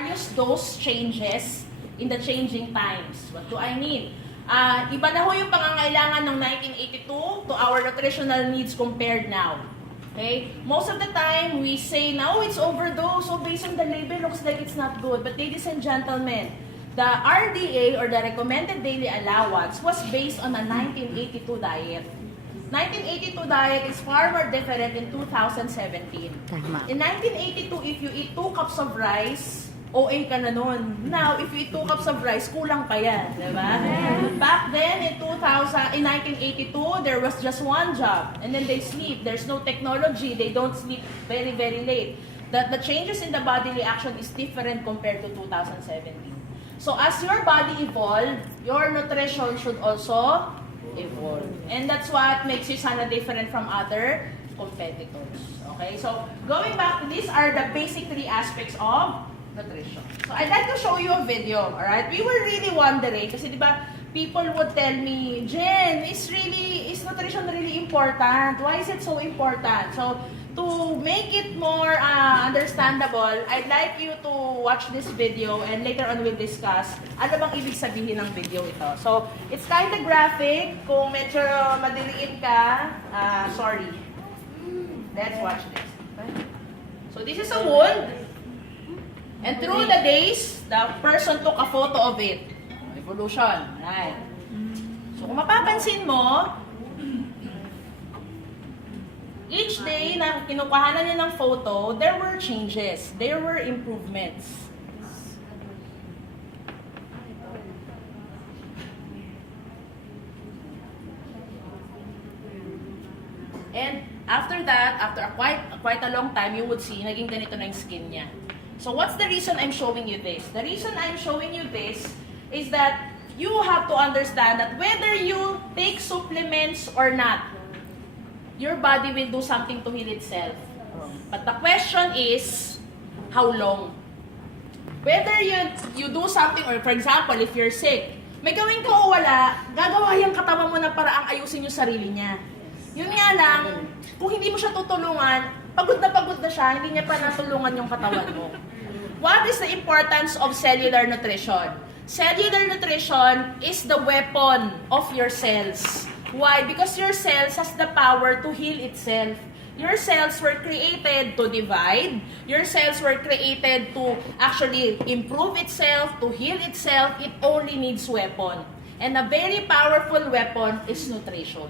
various dose changes in the changing times. What do I mean? Iba na ho yung pangangailangan ng 1982 to our nutritional needs compared now. Okay? Most of the time, we say, now it's overdose, so based on the label, looks like it's not good. But ladies and gentlemen, the RDA, or the recommended daily allowance, was based on a 1982 diet. 1982 diet is far more different in 2017. In 1982, if you eat 2 cups of rice, OA ka na nun. Now, if you eat 2 cups of rice, kulang pa yan. Diba? Back then, in 1982, there was just one job. And then they sleep. There's no technology. They don't sleep very, very late. The changes in the bodily action is different compared to 2017. So, as your body evolves, your nutrition should also evolve. And that's what makes you sana different from other competitors. Okay? So, going back to these are the basic 3 aspects of nutrition. So, I'd like to show you a video, alright? We were really wondering, kasi diba, people would tell me, Jen, is nutrition really important? Why is it so important? So, to make it more understandable, I'd like you to watch this video and later on we'll discuss ano bang ibig sabihin ng video ito. So, it's kind of graphic. Kung medyo madiliin ka, sorry. Let's watch this. Okay? So, this is a wound. And through the days, the person took a photo of it. Evolution. Right. So, kung mapapansin mo, each day na kinukuhanan niya ng photo, there were changes. There were improvements. And after that, after quite a long time, you would see, naging ganito na yung skin niya. So what's the reason I'm showing you this? The reason I'm showing you this is that you have to understand that whether you take supplements or not, your body will do something to heal itself. But the question is, how long? Whether you do something, or for example, if you're sick, may gawin ka o wala, gagawa yung katawan mo na paraang ayusin yung sarili niya. Yun nga lang, kung hindi mo siya tutulungan, pagod na siya, hindi niya pa natulungan yung katawan mo. What is the importance of cellular nutrition? Cellular nutrition is the weapon of your cells. Why? Because your cells has the power to heal itself. Your cells were created to divide. Your cells were created to actually improve itself, to heal itself. It only needs weapon. And a very powerful weapon is nutrition.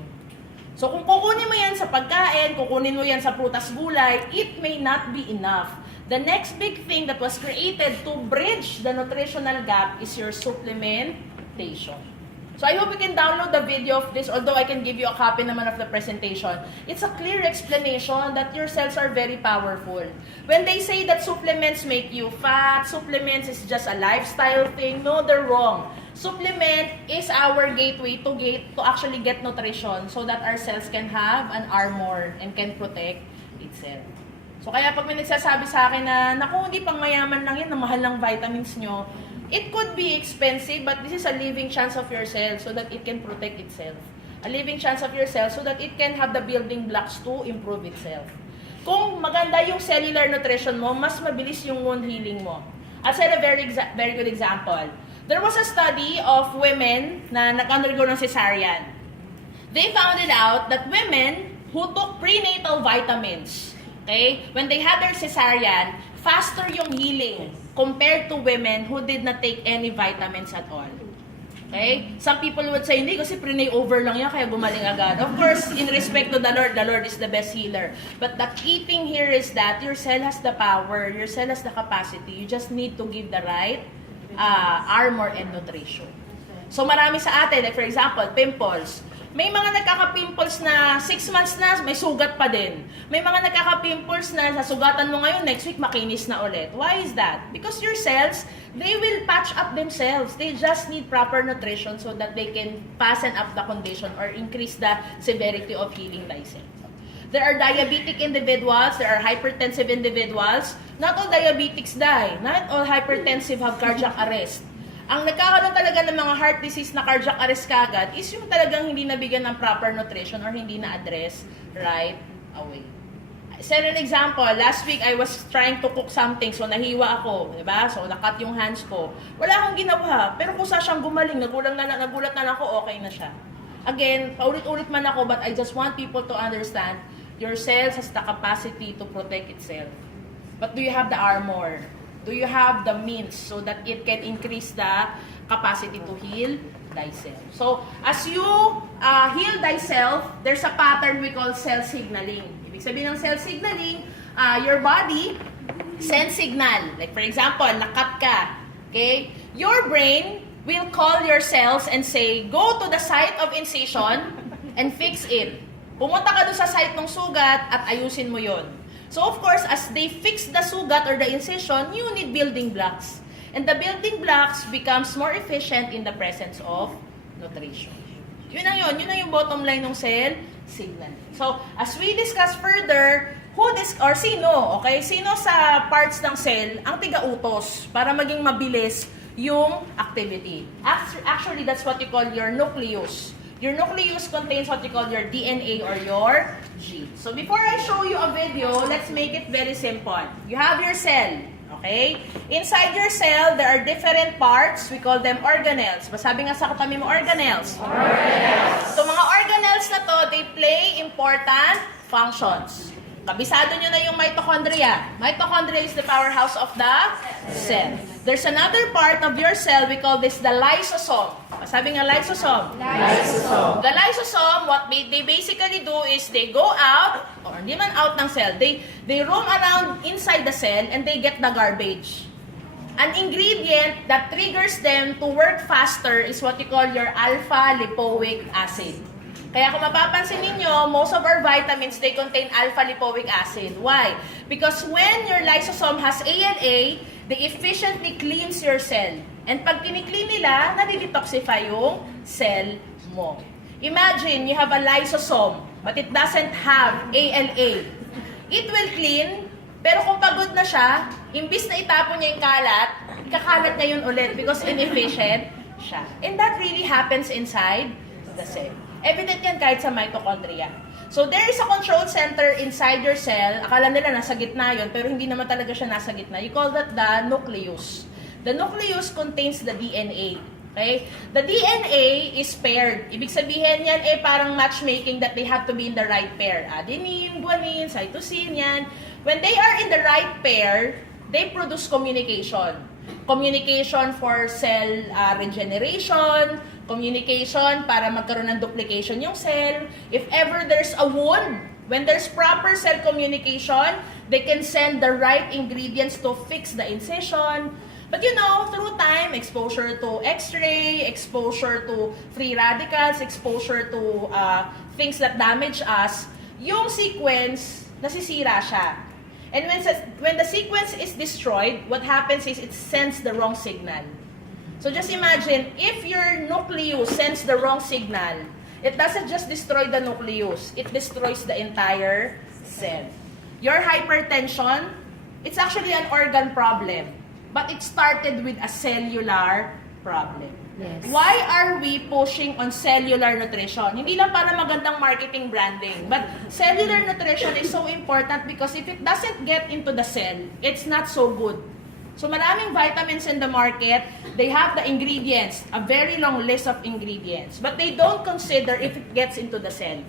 So kung kukunin mo yan sa pagkain, kukunin mo yan sa prutas gulay, it may not be enough. The next big thing that was created to bridge the nutritional gap is your supplementation. So I hope you can download the video of this, although I can give you a copy naman of the presentation. It's a clear explanation that your cells are very powerful. When they say that supplements make you fat, supplements is just a lifestyle thing, no, they're wrong. Supplement is our gateway to actually get nutrition so that our cells can have an armor and can protect itself. So kaya pag may nagsasabi sa akin na, naku, hindi pang mayaman lang yan, na mahal ng vitamins nyo, it could be expensive, but this is a living chance of your cell so that it can protect itself. A living chance of your cell so that it can have the building blocks to improve itself. Kung maganda yung cellular nutrition mo, mas mabilis yung wound healing mo. I'll set a very good example. There was a study of women na nag-undergo ng cesarean. They found it out that women who took prenatal vitamins, okay, when they had their cesarean, faster yung healing compared to women who did not take any vitamins at all. Okay? Some people would say, hindi, kasi pre-nay over lang yan, kaya gumaling agad. Of course, in respect to the Lord is the best healer. But the key thing here is that your cell has the power, your cell has the capacity. You just need to give the right armor and nutrition. So marami sa atin, like for example, pimples. May mga nagkaka-pimples na 6 months na, may sugat pa din. May mga nagkaka-pimples na sa sugatan mo ngayon, next week makinis na ulit. Why is that? Because your cells, they will patch up themselves. They just need proper nutrition so that they can fasten up the condition or increase the severity of healing thyself. There are diabetic individuals, there are hypertensive individuals. Not all diabetics die. Not all hypertensive have cardiac arrest. Ang nagkakaroon talaga ng mga heart disease na cardiac arrest kagad is yung talagang hindi nabigyan ng proper nutrition or hindi na-address right away. set an example, last week I was trying to cook something, so nahiwa ako, di ba? So nakat yung hands ko. Wala akong ginawa, pero kusa siyang gumaling, nagulat na lang ako, okay na siya. Again, paulit-ulit man ako, but I just want people to understand, your cells has the capacity to protect itself. But do you have the armor? Do you have the means so that it can increase the capacity to heal thyself? So, as you heal thyself, there's a pattern we call cell signaling. Ibig sabihin ng cell signaling, your body sends signal. Like for example, nakat ka. Okay? Your brain will call your cells and say, go to the site of incision and fix it. Pumunta ka doon sa site ng sugat at ayusin mo yon. So of course, as they fix the sugat or the incision, you need building blocks. And the building blocks becomes more efficient in the presence of nutrition. Yun na yung bottom line ng cell signal. So, as we discuss further, sino sa parts ng cell ang tiga-utos para maging mabilis yung activity. Actually, that's what you call your nucleus. Your nucleus contains what you call your DNA or your gene. So before I show you a video, let's make it very simple. You have your cell, okay? Inside your cell, there are different parts. We call them organelles. Masabi nga sa katabi mo, organelles. Organelles. So mga organelles na to, they play important functions. Kabisado nyo na yung mitochondria. Mitochondria is the powerhouse of the cell. There's another part of your cell, we call this the lysosome. Sabi nga lysosome. Lysosome. The lysosome, what they basically do is they go out, or hindi man out ng cell, they roam around inside the cell and they get the garbage. An ingredient that triggers them to work faster is what you call your alpha-lipoic acid. Kaya kung mapapansin ninyo, most of our vitamins, they contain alpha-lipoic acid. Why? Because when your lysosome has ALA, they efficiently cleans your cell. And pag kiniklean nila, nadidetoxify yung cell mo. Imagine, you have a lysosome, but it doesn't have ALA. It will clean, pero kung pagod na siya, imbis na itapon niya yung kalat, ikakalat niya yun ulit because inefficient siya. And that really happens inside the cell. Evident yan kahit sa mitochondria. So there is a control center inside your cell. Akala nila nasa gitna yun, pero hindi naman talaga siya nasa gitna. You call that the nucleus. The nucleus contains the DNA. Okay? The DNA is paired. Ibig sabihin yan parang matchmaking that they have to be in the right pair. Adenine, guanine, cytosine, yan. When they are in the right pair, they produce communication. Communication for cell regeneration, communication para magkaroon ng duplication yung cell. If ever there's a wound, when there's proper cell communication, they can send the right ingredients to fix the incision. But you know, through time, exposure to X-ray, exposure to free radicals, exposure to things that damage us, yung sequence, nasisira siya. And when the sequence is destroyed, what happens is it sends the wrong signal. So just imagine, if your nucleus sends the wrong signal, it doesn't just destroy the nucleus, it destroys the entire cell. Your hypertension, it's actually an organ problem, but it started with a cellular problem. Yes. Why are we pushing on cellular nutrition? Hindi lang para magandang marketing branding, but cellular nutrition is so important because if it doesn't get into the cell, it's not so good. So maraming vitamins in the market, they have the ingredients, a very long list of ingredients, but they don't consider if it gets into the cell.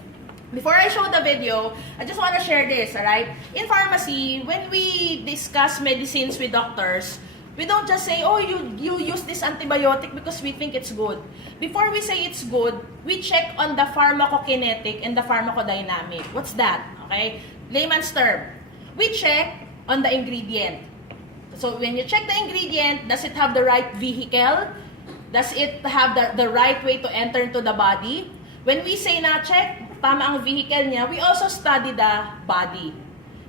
Before I show the video, I just want to share this, alright? In pharmacy, when we discuss medicines with doctors, we don't just say, oh, you use this antibiotic because we think it's good. Before we say it's good, we check on the pharmacokinetic and the pharmacodynamic. What's that? Okay? Layman's term. We check on the ingredient. So when you check the ingredient, does it have the right vehicle? Does it have the right way to enter into the body? When we say na check, tama ang vehicle niya, we also study the body.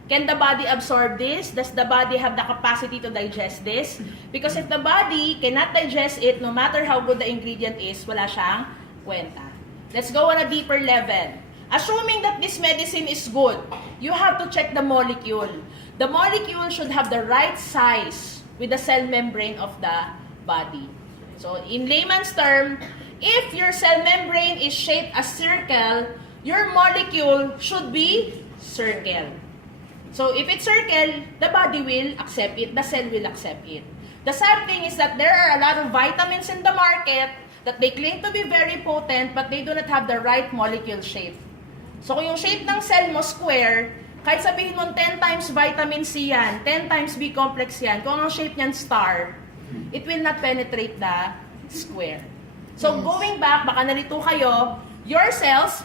Can the body absorb this? Does the body have the capacity to digest this? Because if the body cannot digest it, no matter how good the ingredient is, wala siyang kwenta. Let's go on a deeper level. Assuming that this medicine is good, you have to check the molecule. The molecule should have the right size with the cell membrane of the body. So in layman's term, if your cell membrane is shaped as circle, your molecule should be circle. So if it's circle, the body will accept it, the cell will accept it. The sad thing is that there are a lot of vitamins in the market that they claim to be very potent but they do not have the right molecule shape. So kung yung shape ng cell mo square, kahit sabihin mo 10 times vitamin C yan, 10 times B complex yan, kung ang shape niyan star, it will not penetrate the square. So going back, baka nalito kayo, your cells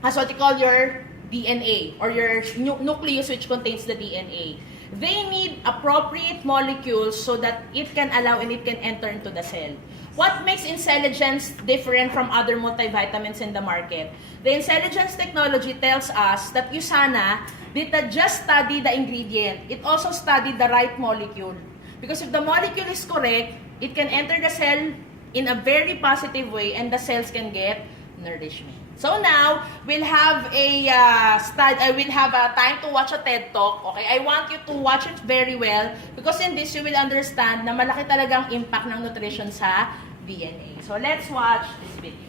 has what you call your DNA or your nucleus which contains the DNA. They need appropriate molecules so that it can allow and it can enter into the cell. What makes Intelligence different from other multivitamins in the market? The Intelligence technology tells us that USANA did not just study the ingredient, it also studied the right molecule. Because if the molecule is correct, it can enter the cell in a very positive way and the cells can get nourishment. So now, we'll have a time to watch a TED Talk. Okay, I want you to watch it very well because in this you will understand na malaki talagang impact ng nutrition sa DNA. So let's watch this video.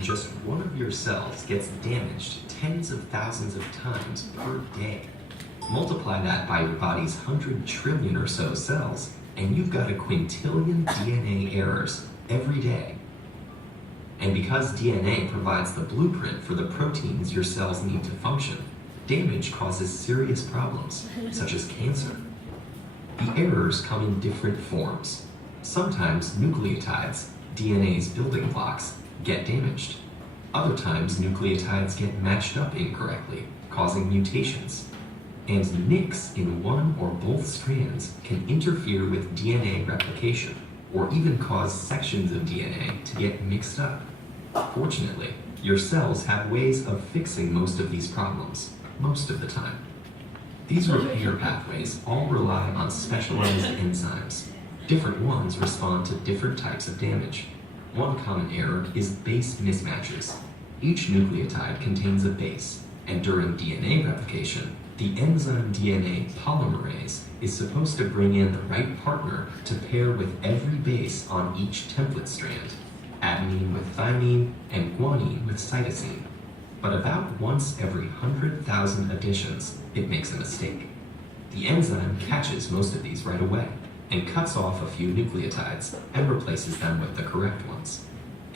Just one of your cells gets damaged tens of thousands of times per day. Multiply that by your body's 100 trillion or so cells, and you've got a quintillion DNA errors every day. And because DNA provides the blueprint for the proteins your cells need to function, damage causes serious problems, such as cancer. The errors come in different forms. Sometimes nucleotides, DNA's building blocks, get damaged. Other times, nucleotides get matched up incorrectly, causing mutations. And nicks in one or both strands can interfere with DNA replication, or even cause sections of DNA to get mixed up. Fortunately, your cells have ways of fixing most of these problems, most of the time. These repair pathways all rely on specialized enzymes. Different ones respond to different types of damage. One common error is base mismatches. Each nucleotide contains a base, and during DNA replication, the enzyme DNA polymerase is supposed to bring in the right partner to pair with every base on each template strand, adenine with thymine and guanine with cytosine. But about once every 100,000 additions, it makes a mistake. The enzyme catches most of these right away, and cuts off a few nucleotides and replaces them with the correct ones.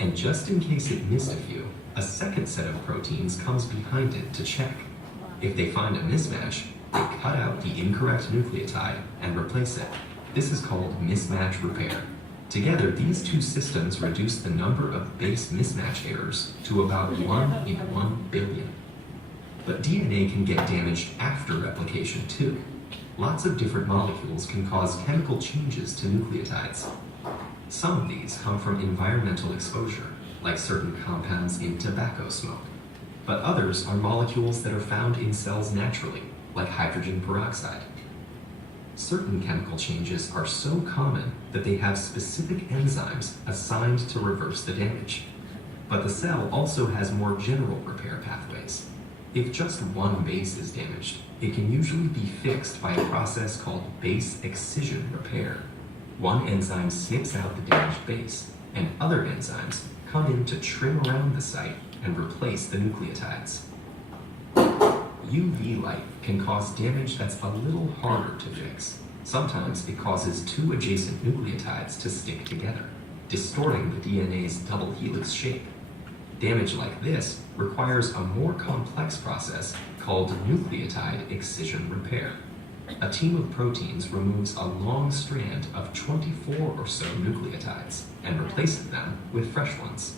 And just in case it missed a few, a second set of proteins comes behind it to check. If they find a mismatch, they cut out the incorrect nucleotide and replace it. This is called mismatch repair. Together, these two systems reduce the number of base mismatch errors to about 1 in 1 billion. But DNA can get damaged after replication too. Lots of different molecules can cause chemical changes to nucleotides. Some of these come from environmental exposure, like certain compounds in tobacco smoke. But others are molecules that are found in cells naturally, like hydrogen peroxide. Certain chemical changes are so common that they have specific enzymes assigned to reverse the damage. But the cell also has more general repair pathways. If just one base is damaged, it can usually be fixed by a process called base excision repair. One enzyme snips out the damaged base, and other enzymes come in to trim around the site and replace the nucleotides. UV light can cause damage that's a little harder to fix. Sometimes it causes two adjacent nucleotides to stick together, distorting the DNA's double helix shape. Damage like this requires a more complex process called nucleotide excision repair. A team of proteins removes a long strand of 24 or so nucleotides and replaces them with fresh ones.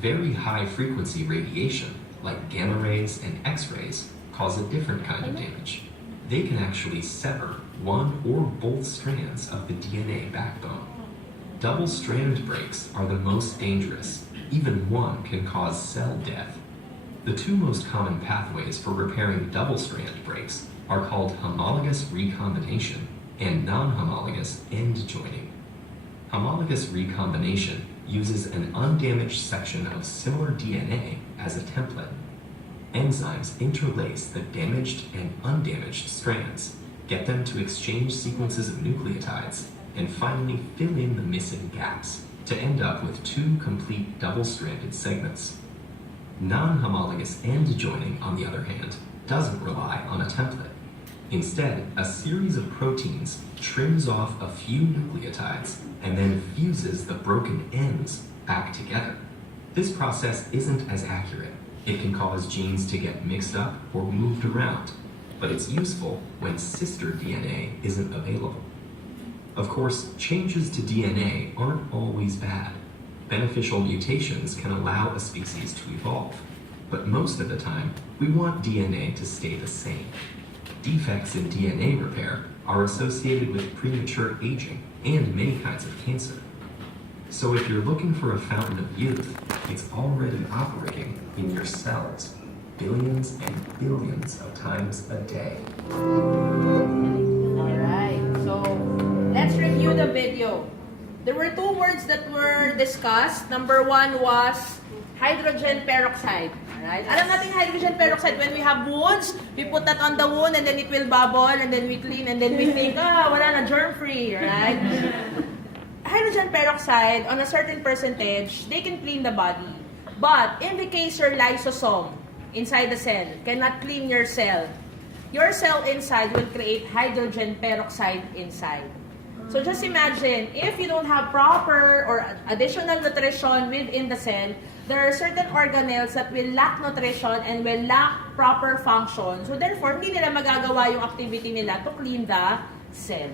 Very high frequency radiation, like gamma rays and X-rays, cause a different kind of damage. They can actually sever one or both strands of the DNA backbone. Double strand breaks are the most dangerous. Even one can cause cell death. The two most common pathways for repairing double strand breaks are called homologous recombination and non-homologous end joining. Homologous recombination uses an undamaged section of similar DNA as a template. Enzymes interlace the damaged and undamaged strands, get them to exchange sequences of nucleotides, and finally fill in the missing gaps to end up with two complete double-stranded segments. Non-homologous end joining, on the other hand, doesn't rely on a template. Instead, a series of proteins trims off a few nucleotides and then fuses the broken ends back together. This process isn't as accurate. It can cause genes to get mixed up or moved around, but it's useful when sister DNA isn't available. Of course, changes to DNA aren't always bad. Beneficial mutations can allow a species to evolve, but most of the time, we want DNA to stay the same. Defects in DNA repair are associated with premature aging and many kinds of cancer. So if you're looking for a fountain of youth, it's already operating in your cells, billions and billions of times a day. Alright, so let's review the video. There were two words that were discussed. Number one was hydrogen peroxide. Alright? Alam natin hydrogen peroxide, when we have wounds, we put that on the wound and then it will bubble and then we clean and then we think, wala na, germ-free. Right? Hydrogen peroxide, on a certain percentage, they can clean the body. But in the case your lysosome inside the cell cannot clean your cell inside will create hydrogen peroxide inside. So just imagine, if you don't have proper or additional nutrition within the cell, there are certain organelles that will lack nutrition and will lack proper function. So therefore, hindi nila magagawa yung activity nila to clean the cell.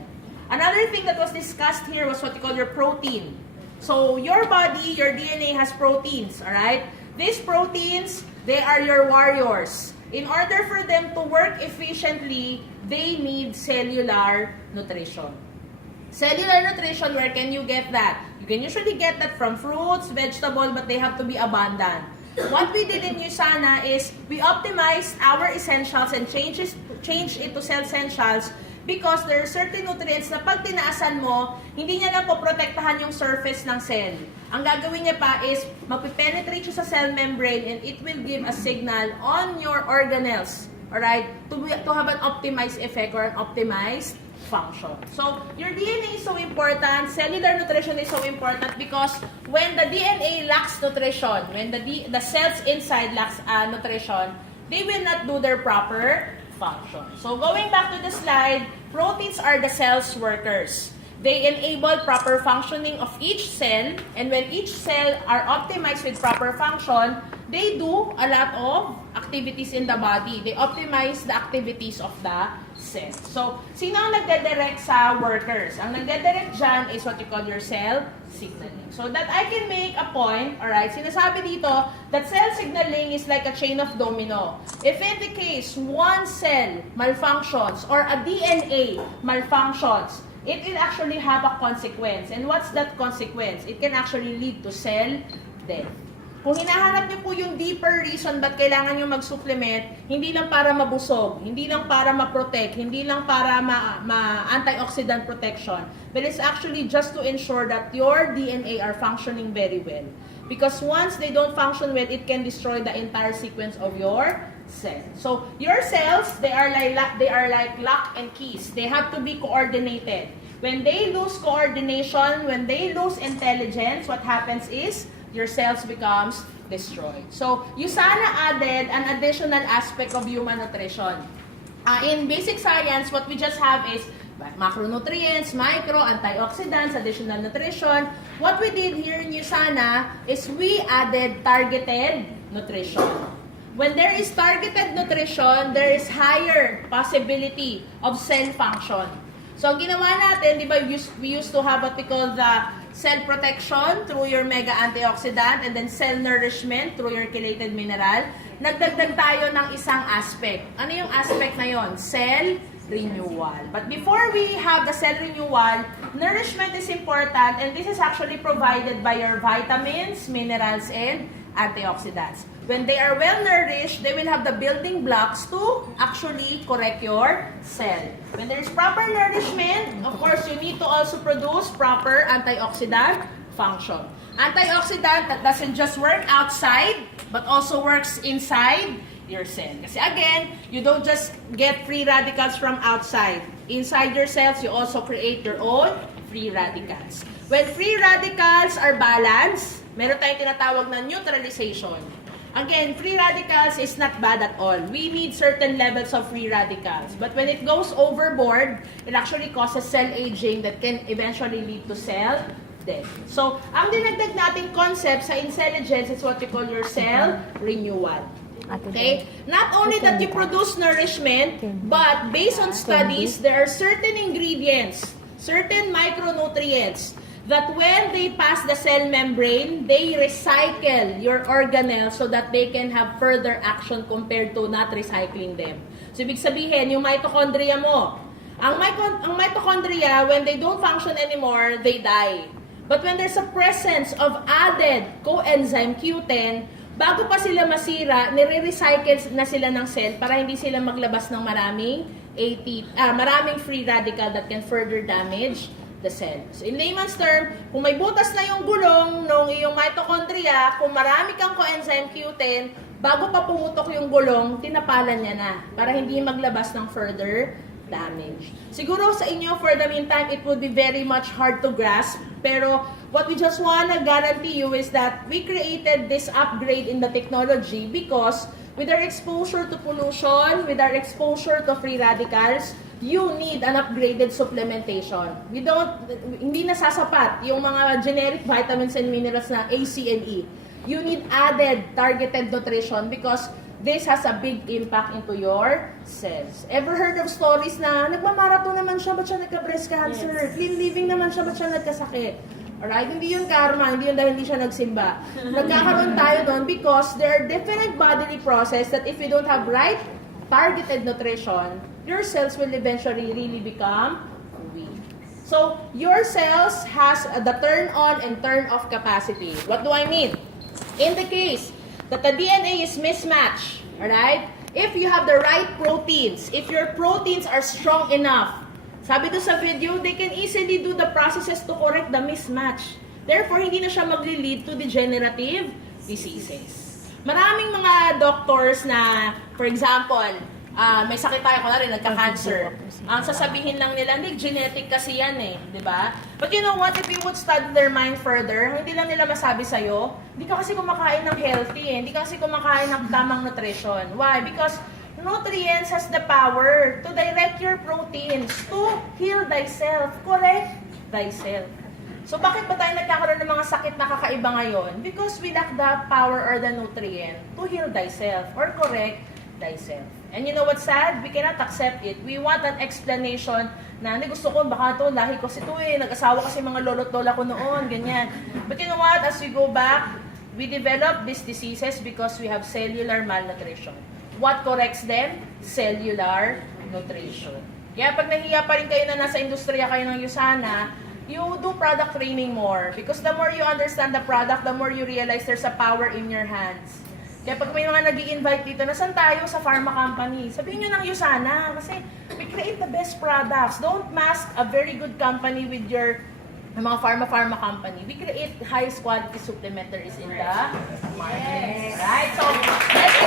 Another thing that was discussed here was what you call your protein. So your body, your DNA has proteins, alright? These proteins, they are your warriors. In order for them to work efficiently, they need cellular nutrition. Cellular nutrition, where can you get that? You can usually get that from fruits, vegetables, but they have to be abundant. What we did in USANA is we optimized our essentials and change it to cell essentials because there are certain nutrients na pag tinaasan mo, hindi niya lang po protektahan yung surface ng cell. Ang gagawin niya pa is mapipenetrate siya sa cell membrane and it will give a signal on your organelles, alright, to have an optimized effect or an optimized function. So, your DNA is so important, cellular nutrition is so important because when the DNA lacks nutrition, when the cells inside lacks nutrition, they will not do their proper function. So, going back to the slide, proteins are the cell's workers. They enable proper functioning of each cell, and when each cell are optimized with proper function, they do a lot of activities in the body. They optimize the activities of the cell. So, sino ang nagdedirect sa workers? Ang nagdedirect dyan is what you call your cell signaling. So that I can make a point, alright, sinasabi dito that cell signaling is like a chain of domino. If in the case one cell malfunctions or a DNA malfunctions, it will actually have a consequence. And what's that consequence? It can actually lead to cell death. Kung hinahanap niyo po yung deeper reason ba't kailangan niyo mag-supplement, hindi lang para mabusog, hindi lang para ma-protect, hindi lang para ma-antioxidant protection, but it's actually just to ensure that your DNA are functioning very well. Because once they don't function well, it can destroy the entire sequence of your cell. So, your cells, they are like lock and keys. They have to be coordinated. When they lose coordination, when they lose intelligence, what happens is your cells becomes destroyed. So, USANA added an additional aspect of human nutrition. In basic science, what we just have is macronutrients, micro, antioxidants, additional nutrition. What we did here in USANA is we added targeted nutrition. When there is targeted nutrition, there is higher possibility of cell function. So, ang ginawa natin, di ba, we used to have what we call the cell protection through your mega antioxidant and then cell nourishment through your chelated mineral. Nagdagdag tayo ng isang aspect. Ano yung aspect na yon? Cell renewal. But before we have the cell renewal, nourishment is important and this is actually provided by your vitamins, minerals, and antioxidants. When they are well-nourished, they will have the building blocks to actually correct your cell. When there is proper nourishment, of course, you need to also produce proper antioxidant function. Antioxidant that doesn't just work outside, but also works inside your cell. Kasi again, you don't just get free radicals from outside. Inside your cells, you also create your own free radicals. When free radicals are balanced, meron tayong tinatawag na neutralization. Again, free radicals is not bad at all. We need certain levels of free radicals. But when it goes overboard, it actually causes cell aging that can eventually lead to cell death. So, ang dinagdag nating concept sa intelligence is what we call your cell renewal. Okay? Not only that you produce nourishment, but based on studies, there are certain ingredients, certain micronutrients, that when they pass the cell membrane, they recycle your organelles so that they can have further action compared to not recycling them. So, ibig sabihin, yung mitochondria mo, ang mitochondria, when they don't function anymore, they die. But when there's a presence of added coenzyme Q10, bago pa sila masira, nire-recycle na sila ng cell para hindi sila maglabas ng maraming free radical that can further damage the cell. So in layman's term, kung may butas na yung gulong ng iyong mitochondria, kung marami kang coenzyme Q10, bago pa pumutok yung gulong, tinapalan niya na para hindi maglabas ng further damage. Siguro sa inyo, for the meantime, it would be very much hard to grasp, pero what we just wanna guarantee you is that we created this upgrade in the technology because with our exposure to pollution, with our exposure to free radicals, you need an upgraded supplementation. Hindi na sasapat yung mga generic vitamins and minerals na A, C, and E. You need added targeted nutrition because this has a big impact into your cells. Ever heard of stories na nagmamarathon naman siya, ba't siya nagka-breast cancer? Yes. Clean living naman siya, ba't siya nagkasakit? Alright? Hindi yun karma, hindi yun dahil hindi siya nagsimba. Nagkakaroon tayo doon because there are different bodily processes that if you don't have right targeted nutrition, your cells will eventually really become weak. So, your cells has the turn on and turn off capacity. What do I mean? In the case that the DNA is mismatched, alright? If you have the right proteins, if your proteins are strong enough, sabi doon sa video, they can easily do the processes to correct the mismatch. Therefore, hindi na siya magli-lead to degenerative diseases. Maraming mga doctors na, for example, may sakit tayo, kunwari, nagka-cancer. Ang sasabihin lang nila, hindi, genetic kasi yan eh, di ba? But you know what, if you would study their mind further, hindi lang nila masabi sa'yo, hindi ka kasi kumakain ng healthy eh, hindi ka kasi kumakain ng tamang nutrition. Why? Because nutrients has the power to direct your proteins to heal thyself, correct thyself. So bakit ba tayo nagkakaroon ng mga sakit na kakaiba ngayon? Because we lack the power or the nutrient to heal thyself or correct thyself. And you know what's sad? We cannot accept it. We want an explanation na, gusto ko, baka to, lahi ko si to eh, nag-asawa kasi mga lolo't lola ko noon, ganyan. But you know what? As we go back, we develop these diseases because we have cellular malnutrition. What corrects them? Cellular nutrition. Kaya pag nahiya pa rin kayo na nasa industriya kayo ng Yusana, you do product training more. Because the more you understand the product, the more you realize there's a power in your hands. Kaya pag may mga nag-i-invite dito, nasan tayo sa pharma company? Sabihin nyo ng Yusana, kasi we create the best products. Don't mask a very good company with your mga pharma company. We create highest quality supplementaries in the market. Yes. Right? So, let me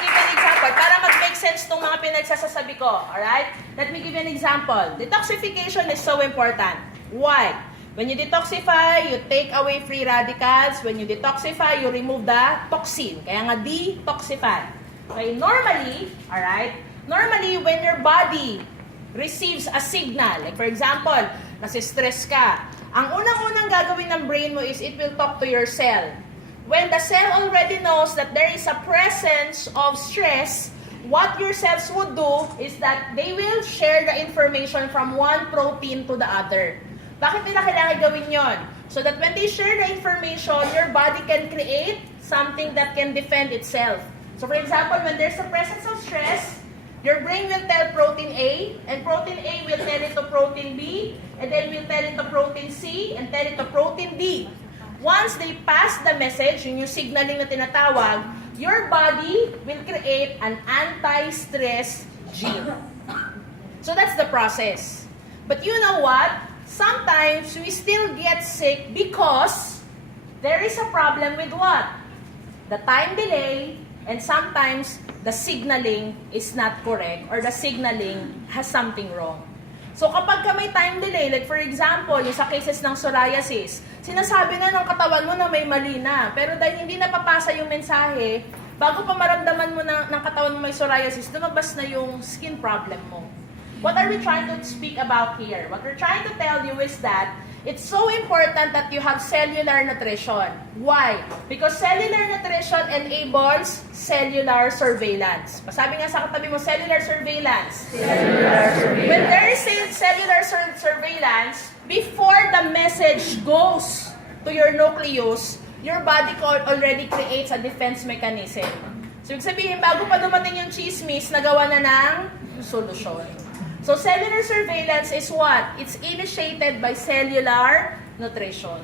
give you an example. Para mag-make sense itong mga pinagsasasabi ko. Alright? Let me give you an example. Detoxification is so important. Why? When you detoxify, you take away free radicals. When you detoxify, you remove the toxin. Kaya nga detoxify. Okay, normally, when your body receives a signal, like for example, nasi-stress ka, ang unang-unang gagawin ng brain mo is it will talk to your cell. When the cell already knows that there is a presence of stress, what your cells would do is that they will share the information from one protein to the other. Bakit nila kailangan gawin yon? So that when they share the information, your body can create something that can defend itself. So for example, when there's a presence of stress, your brain will tell protein A, and protein A will tell it to protein B, and then will tell it to protein C, and tell it to protein D. once they pass the message, yun yung signaling na tinatawag, your body will create an anti-stress gene. So that's the process. But you know what? Sometimes we still get sick because there is a problem with what? The time delay, and sometimes the signaling is not correct or the signaling has something wrong. So kapag ka may time delay, like for example, yung sa cases ng psoriasis, sinasabi na ng katawan mo na may mali na. Pero dahil hindi napapasa yung mensahe, bago pa maramdaman mo ng katawan mo may psoriasis, lumabas na yung skin problem mo. What are we trying to speak about here? What we're trying to tell you is that it's so important that you have cellular nutrition. Why? Because cellular nutrition enables cellular surveillance. Sabi nga sa katabi mo, cellular surveillance. Cellular surveillance. When there is cellular surveillance, before the message goes to your nucleus, your body already creates a defense mechanism. So, ibig sabihin, bago pa dumating yung chismis, nagawa na ng solusyon. So, cellular surveillance is what? It's initiated by cellular nutrition.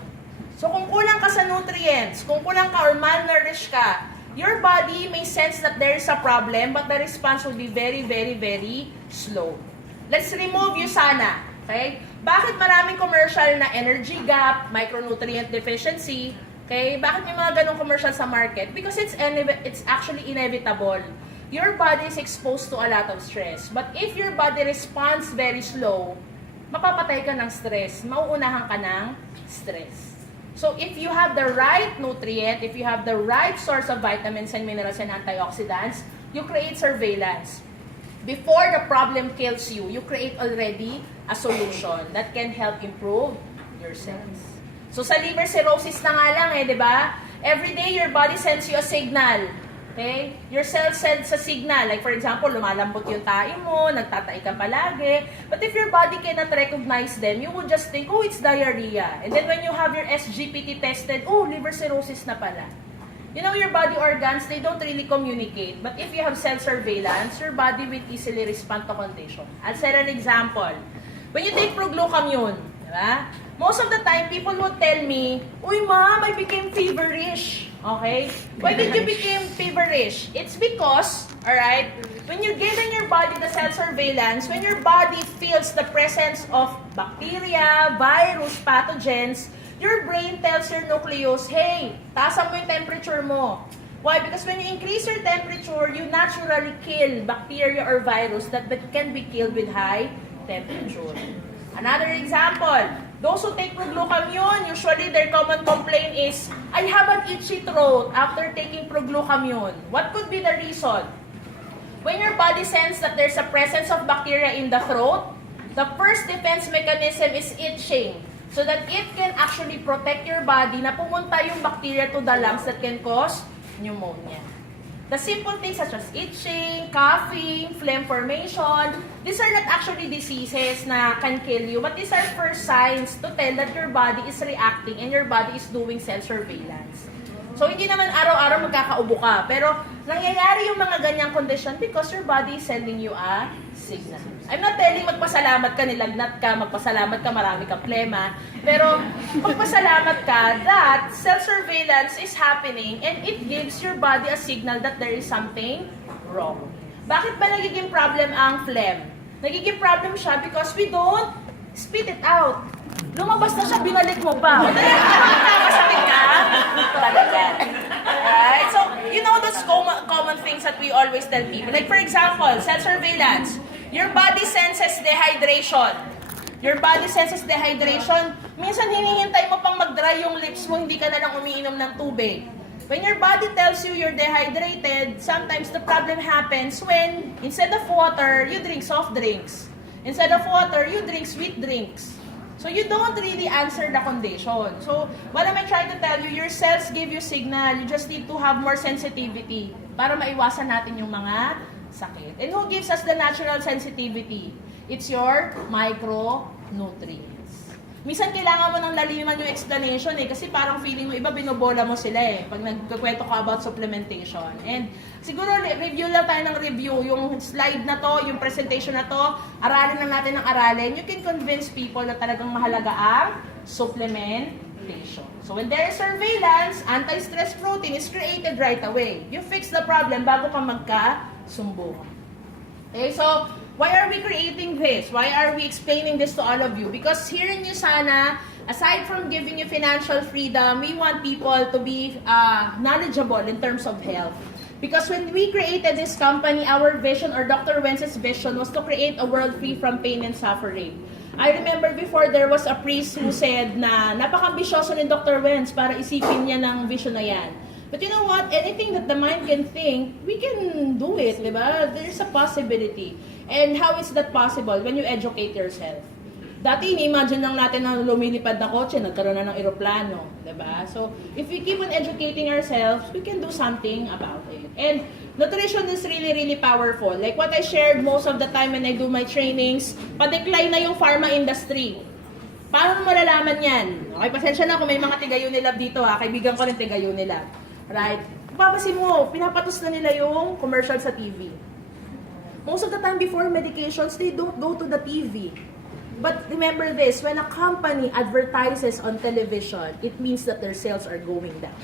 So, kung kulang ka sa nutrients, kung kulang ka or malnourished ka, your body may sense that there is a problem, but the response will be very, very, very slow. Let's remove USANA. Okay? Bakit maraming commercial na energy gap, micronutrient deficiency? Okay? Bakit may mga ganong commercial sa market? Because it's actually inevitable. Your body is exposed to a lot of stress. But if your body responds very slow, mapapatay ka ng stress. Mauunahan ka ng stress. So if you have the right nutrient, if you have the right source of vitamins and minerals and antioxidants, you create surveillance. Before the problem kills you, you create already a solution that can help improve your cells. So sa liver cirrhosis na nga lang di ba? Every day your body sends you a signal. Okay? Your cells send sa signal. Like for example, lumalambot yung tae mo, nagtatai ka palagi. But if your body cannot recognize them, you would just think, oh, it's diarrhea. And then when you have your SGPT tested, oh, liver cirrhosis na pala. You know, your body organs, they don't really communicate. But if you have cell surveillance, your body will easily respond to condition. I'll set an example. When you take proglucamine, diba? Most of the time, people would tell me, uy, ma'am, I became feverish. Okay? Why did you become feverish? It's because, alright, when you're giving your body the cell surveillance, when your body feels the presence of bacteria, virus, pathogens, your brain tells your nucleus, hey, taasan mo yung temperature mo. Why? Because when you increase your temperature, you naturally kill bacteria or virus that can be killed with high temperature. Another example, those who take proglucamine, usually their common complaint is, I have an itchy throat after taking proglucamine. What could be the reason? When your body senses that there's a presence of bacteria in the throat, the first defense mechanism is itching, so that it can actually protect your body na pumunta yung bacteria to the lungs that can cause pneumonia. The simple things such as itching, coughing, phlegm formation, these are not actually diseases na can kill you, but these are first signs to tell that your body is reacting and your body is doing cell surveillance. So, hindi naman araw-araw magkakaubo ka, pero nangyayari yung mga ganyang condition because your body is sending you a signal. I'm not telling magpasalamat ka, nilagnat ka, magpasalamat ka, marami kang plema, pero magpasalamat ka that cell surveillance is happening and it gives your body a signal that there is something wrong. Bakit ba nagiging problem ang phlegm? Nagiging problem siya because we don't spit it out. Lumabas na siya, binalik mo pa. Nakakasakit ka? Talaga. Right? So, you know those common things that we always tell people. Like for example, cell surveillance. Your body senses dehydration. Your body senses dehydration. Minsan hinihintay mo pang mag-dry yung lips mo, hindi ka na lang umiinom ng tubig. When your body tells you you're dehydrated, sometimes the problem happens when instead of water, you drink soft drinks. Instead of water, you drink sweet drinks. So you don't really answer the condition. So what am I trying to tell you? Your cells give you signal. You just need to have more sensitivity para maiwasan natin yung mga sakit. And who gives us the natural sensitivity? It's your micronutrients. Minsan kailangan mo ng laliman yung explanation kasi parang feeling mo iba binobola mo sila pag nagkukwento ka about supplementation. And siguro review lang tayo ng review. Yung slide na to, yung presentation na to, aralin lang natin ng aralin. You can convince people na talagang mahalaga ang supplementation. mutation. So when there is surveillance, anti-stress protein is created right away. You fix the problem bago pa magka-sumbong. Okay, so why are we creating this? Why are we explaining this to all of you? Because here in USANA, aside from giving you financial freedom, we want people to be knowledgeable in terms of health. Because when we created this company, our vision, or Dr. Wence's vision, was to create a world free from pain and suffering. I remember before there was a priest who said na napaka-ambisyoso ni Dr. Wentz para isipin niya ng vision na yan. But you know what? Anything that the mind can think, we can do it, di ba? There's a possibility. And how is that possible? When you educate yourself. Dati, ini-imagine lang natin na lumilipad na kotse, nagkaroon na ng eroplano, diba? So, if we keep on educating ourselves, we can do something about it. And nutrition is really, really powerful. Like what I shared most of the time when I do my trainings, pa-decline na yung pharma industry. Paano malalaman yan? Okay, pasensya na kung may mga tiga-Unilab dito ha. Kaibigan ko rin tiga-Unilab. Right? Papasin mo, pinapatos na nila yung commercial sa TV. Most of the time before medications, they don't go to the TV. But remember this, when a company advertises on television, it means that their sales are going down.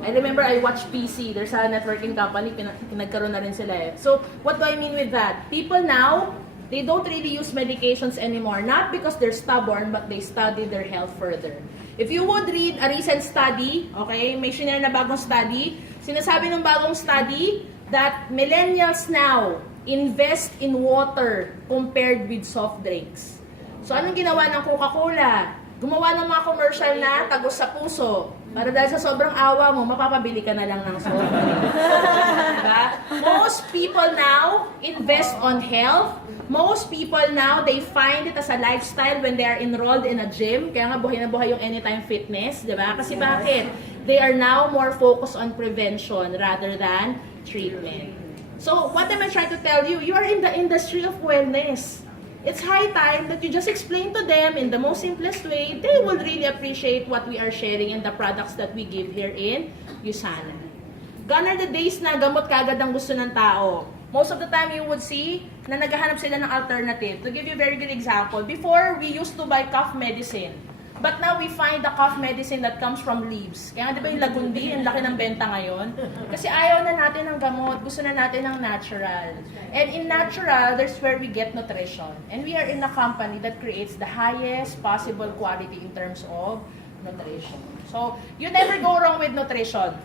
I remember I watched PC. There's a networking company, pinagkaroon na rin sila eh. So, what do I mean with that? People now, they don't really use medications anymore. Not because they're stubborn, but they study their health further. If you would read a recent study, okay, may shinare na bagong study, sinasabi ng bagong study that millennials now invest in water compared with soft drinks. So, anong ginawa ng Coca-Cola? Gumawa ng mga commercial na tagos sa puso. Para dahil sa sobrang awa mo, mapapabili ka na lang ng soft drinks. Diba? Most people now invest on health. Most people now, they find it as a lifestyle when they are enrolled in a gym. Kaya nga buhay na buhay yung Anytime Fitness. Diba? Kasi bakit? They are now more focused on prevention rather than treatment. So, what am I trying to tell you? You are in the industry of wellness. It's high time that you just explain to them in the most simplest way. They will really appreciate what we are sharing and the products that we give here in USANA. Gone are the days na gamot kagad ang gusto ng tao. Most of the time you would see na naghahanap sila ng alternative. To give you a very good example, before we used to buy cough medicine. But now we find the cough medicine that comes from leaves. Kaya di ba yung lagundi, ang laki ng benta ngayon? Kasi ayaw na natin ng gamot, gusto na natin ng natural. And in natural, there's where we get nutrition. And we are in a company that creates the highest possible quality in terms of nutrition. So, you never go wrong with nutrition.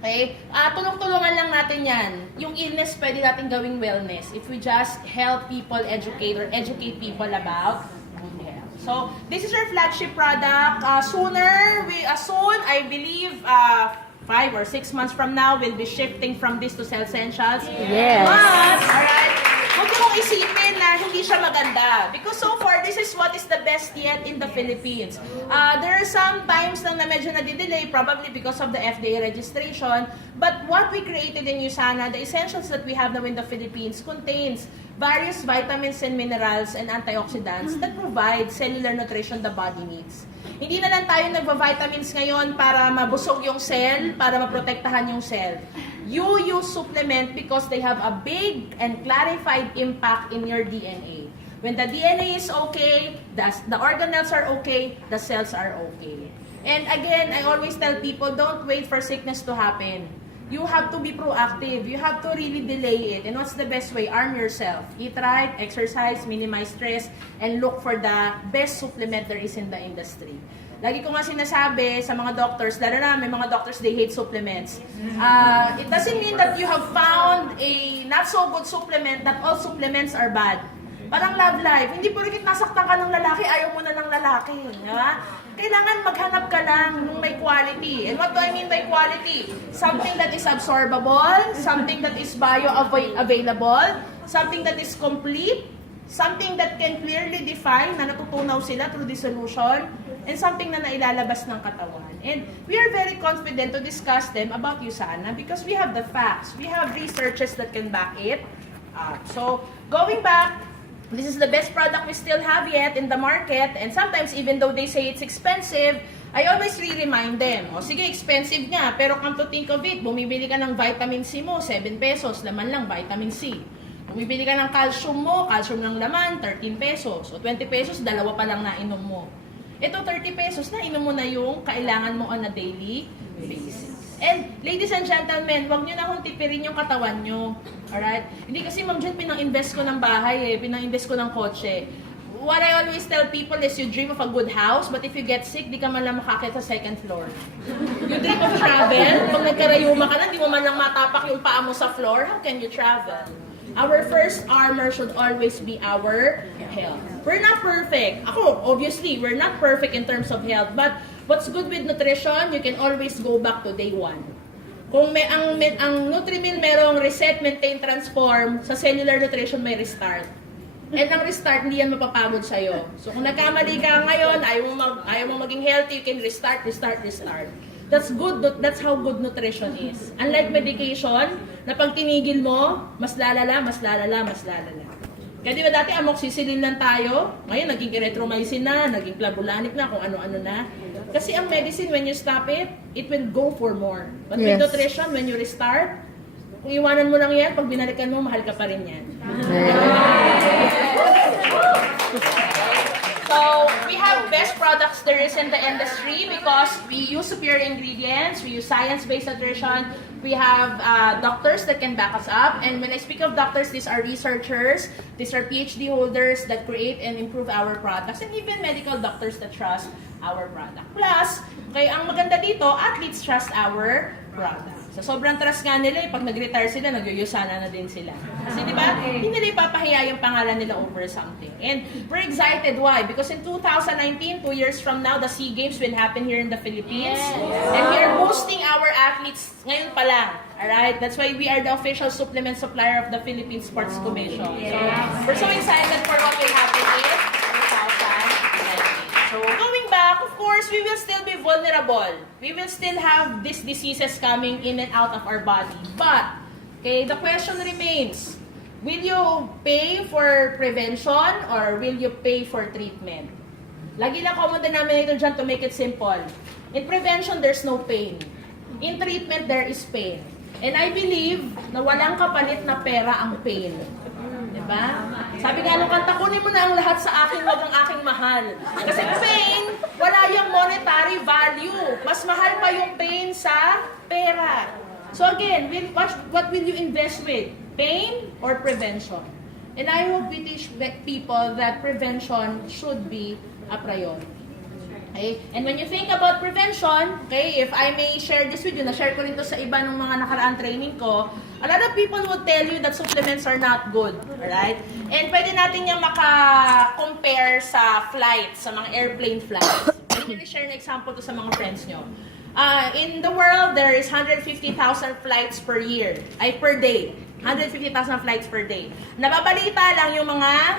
Okay? Tulong-tulungan lang natin yan. Yung illness, pwede natin gawing wellness if we just help people educate or educate people about good health. So, this is our flagship product. Soon, I believe, 5 or 6 months from now, we'll be shifting from this to Cell Essentials. Yes. But, alright, huwag mong isipin na hindi siya maganda. Because so far, this is what is the best yet in the Philippines. There are some times na medyo nadidelay, probably because of the FDA registration. But what we created in USANA, the essentials that we have now in the Philippines, contains various vitamins and minerals and antioxidants that provide cellular nutrition the body needs. Hindi na lang tayo nagva-vitamins ngayon para mabusog yung cell, para maprotektahan yung cell. You use supplement because they have a big and clarified impact in your DNA. When the DNA is okay, the organelles are okay, the cells are okay. And again, I always tell people, don't wait for sickness to happen. You have to be proactive. You have to really delay it. And what's the best way? Arm yourself. Eat right, exercise, minimize stress, and look for the best supplement there is in the industry. Lagi ko nga sinasabi sa mga doctors, lalo na may mga doctors, they hate supplements. It doesn't mean that you have found a not so good supplement, that all supplements are bad. Parang love life. Hindi po rin nasaktan ka ng lalaki, ayaw mo na ng lalaki. Diba? Kailangan maghanap ka lang ng may quality. And what do I mean by quality? Something that is absorbable, something that is bioavailable, something that is complete, something that can clearly define na natutunaw sila through dissolution, and something na nailalabas ng katawan. And we are very confident to discuss them about USANA because we have the facts. We have researches that can back it up. So, going back, this is the best product we still have yet in the market, and sometimes even though they say it's expensive, I always re-remind them, o sige, expensive nga, pero come to think of it, bumibili ka ng vitamin C mo, 7 pesos, laman lang, vitamin C. Bumibili ka ng calcium mo, calcium ng laman, 13 pesos. O 20 pesos, dalawa pa lang nainom mo. Ito 30 pesos na, inom mo na yung kailangan mo on a daily basis. And ladies and gentlemen, wag nyo na hong tipirin yung katawan nyo. Alright? Hindi kasi Ma'am Jen, pinang-invest ko ng bahay pinang-invest ko ng kotse. What I always tell people is you dream of a good house, but if you get sick, di ka man lang makakit sa second floor. You dream of travel, pag nagkarayuma ka na, di mo man lang matapak yung paa mo sa floor, how can you travel? Our first armor should always be our health. We're not perfect. Ako, obviously, we're not perfect in terms of health, but what's good with nutrition, you can always go back to day one. Kung ang Nutrimil merong reset, maintain, transform, sa cellular nutrition may restart. And ang restart, hindi yan mapapagod sa'yo. So kung nagkamali ka ngayon, ayaw mo maging healthy, you can restart. That's good. That's how good nutrition is. Unlike medication, na pag tinigil mo, mas lalala. Kaya di ba dati amoxicillin lang tayo? Ngayon, naging erythromycin na, naging clavulanic na, kung ano-ano na. Kasi ang medicine, when you stop it, it will go for more. But with nutrition, when you restart, kung iwanan mo lang yan, pag binalikan mo, mahal ka pa rin yan. So, we have best products there is in the industry because we use superior ingredients, we use science-based nutrition, we have doctors that can back us up. And when I speak of doctors, these are researchers, these are PhD holders that create and improve our products, and even medical doctors that trust our product. Plus, kaya ang maganda dito, athletes trust our product. So, sobrang trust nga nila, pag nag-retire sila, nagyuyusana na din sila. Kasi di ba, hindi nila ipapahiya yung pangalan nila over something. And we're excited, why? Because in 2019, 2 years from now, the SEA Games will happen here in the Philippines. And we are boosting our athletes ngayon pa lang. Alright? That's why we are the official supplement supplier of the Philippine Sports Commission. So, we're so excited for what will happen in 2019. So, going back, of course, we will still be vulnerable. We will still have these diseases coming in and out of our body. But, okay, the question remains, will you pay for prevention or will you pay for treatment? Lagi lang common denominator dyan to make it simple. In prevention, there's no pain. In treatment, there is pain. And I believe na walang kapalit na pera ang pain. Diba? Sabi nga nung kanta, kunin mo na ang lahat sa akin, wag ang aking mahal. Kasi pain, wala yung monetary value. Mas mahal pa yung pain sa pera. So again, what will you invest with? Pain or prevention? And I hope we teach people that prevention should be a priority. Okay? And when you think about prevention, okay, if I may share this with you, na-share ko rin to sa iba ng mga nakaraan training ko, a lot of people would tell you that supplements are not good. Alright? And pwede natin yung maka-compare sa flights, sa mga airplane flights. Pwede share na example to sa mga friends nyo. In the world, there is 150,000 flights per year. Ay, per day. 150,000 flights per day. Nababalita lang yung mga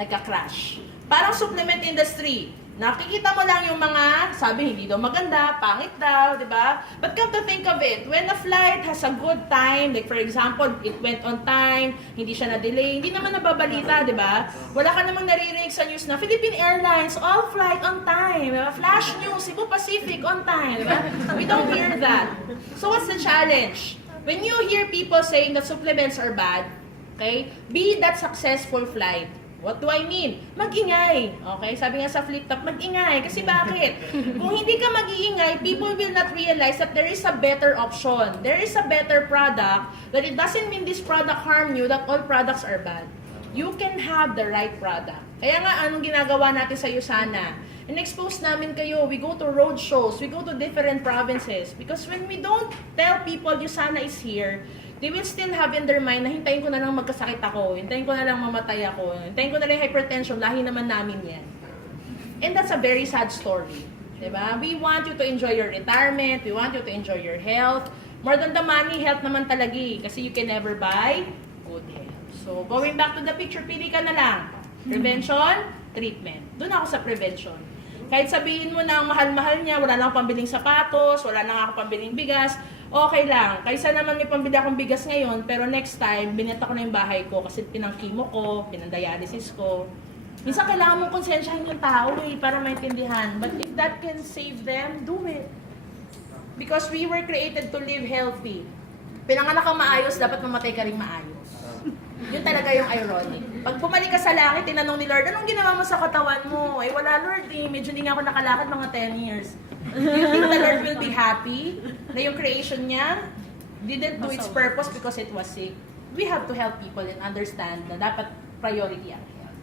nagka-crash. Parang supplement industry. Nakikita mo lang yung mga, sabi hindi daw maganda, pangit daw, di ba? But come to think of it, when a flight has a good time, like for example, it went on time, hindi siya na-delay, hindi naman nababalita, di ba? Wala ka namang naririnig sa news na Philippine Airlines, all flight on time, diba? Flash news, Cebu Pacific on time, di ba? We don't hear that. So what's the challenge? When you hear people saying that supplements are bad, okay, be that successful flight. What do I mean? Mag-ingay. Okay? Sabi nga sa flip top, mag-ingay. Kasi bakit? Kung hindi ka mag-iingay, people will not realize that there is a better option. There is a better product. That it doesn't mean this product harm you, that all products are bad. You can have the right product. Kaya nga, anong ginagawa natin sa USANA? In-expose namin kayo. We go to road shows. We go to different provinces. Because when we don't tell people USANA is here, they will still have in their mind na hintayin ko na lang magkasakit ako, hintayin ko na lang mamatay ako, hintayin ko na lang hypertension, lahi naman namin yan. And that's a very sad story. Diba? We want you to enjoy your retirement, we want you to enjoy your health. More than the money, health naman talaga kasi you can never buy good health. So, going back to the picture, pili ka na lang. Prevention, treatment. Doon ako sa prevention. Kahit sabihin mo na ang mahal-mahal niya, wala na akong pambiling sapatos, wala na akong pambiling bigas, okay lang. Kaysa naman may pambili akong bigas ngayon, pero next time, binenta ko na yung bahay ko kasi pinang-chemo ko, pinang-dialysis ko. Minsan kailangan mong konsensyahin yung tao para maintindihan. But if that can save them, do it. Because we were created to live healthy. Pinanganak kang maayos, dapat mamatay ka rin maayos. Yun talaga yung ironic. Pag bumalik ka sa langit, tinanong ni Lord, anong ginawa mo sa katawan mo? Eh, wala Lord eh. Medyo hindi nga ako nakalakad mga 10 years. Do you think the Lord will be happy na yung creation niya didn't do its purpose because it was sick? We have to help people and understand na dapat priority ang health.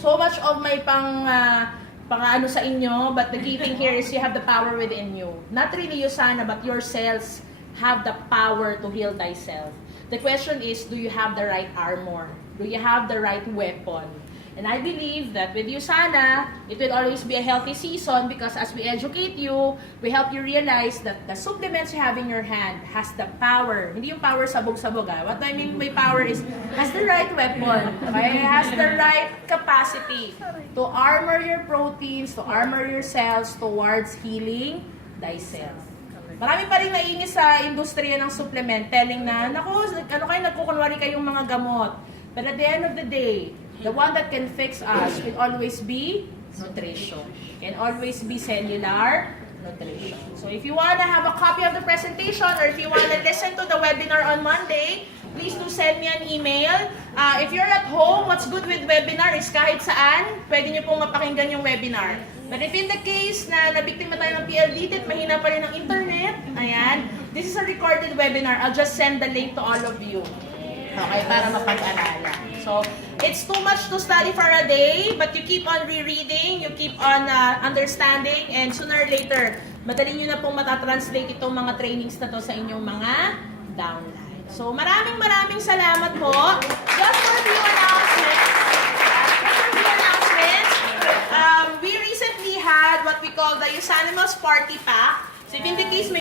So much of my pang-ano sa inyo, but the key thing here is you have the power within you. Not really you sana, but your cells have the power to heal thyself. The question is, do you have the right armor? Do you have the right weapon? And I believe that with you sana, it will always be a healthy season because as we educate you, we help you realize that the supplements you have in your hand has the power. Hindi yung power sabog-sabog. What I mean by power is, has the right weapon. Okay? Has the right capacity to armor your proteins, to armor your cells towards healing thyself. Marami pa rin naiinis sa industriya ng supplement, telling na, naku, ano kayo, nagkukunwari kayong mga gamot. But at the end of the day, the one that can fix us will always be nutrition. Can always be cellular nutrition. So if you want to have a copy of the presentation or if you want to listen to the webinar on Monday, please do send me an email. If you're at home, what's good with webinar is kahit saan, pwede nyo pong mapakinggan yung webinar. But if in the case na nabiktima tayo ng PLDT at mahina pa rin ang internet, ayan, this is a recorded webinar. I'll just send the link to all of you. Okay, para mapag-aralan. So, it's too much to study for a day, but you keep on rereading, you keep on understanding, and sooner or later, madali nyo na pong matatranslate itong mga trainings na to sa inyong mga downline. So, maraming salamat po. Just for few announcements. We recently had what we call the Usanimals Party Pack. So, if in the case may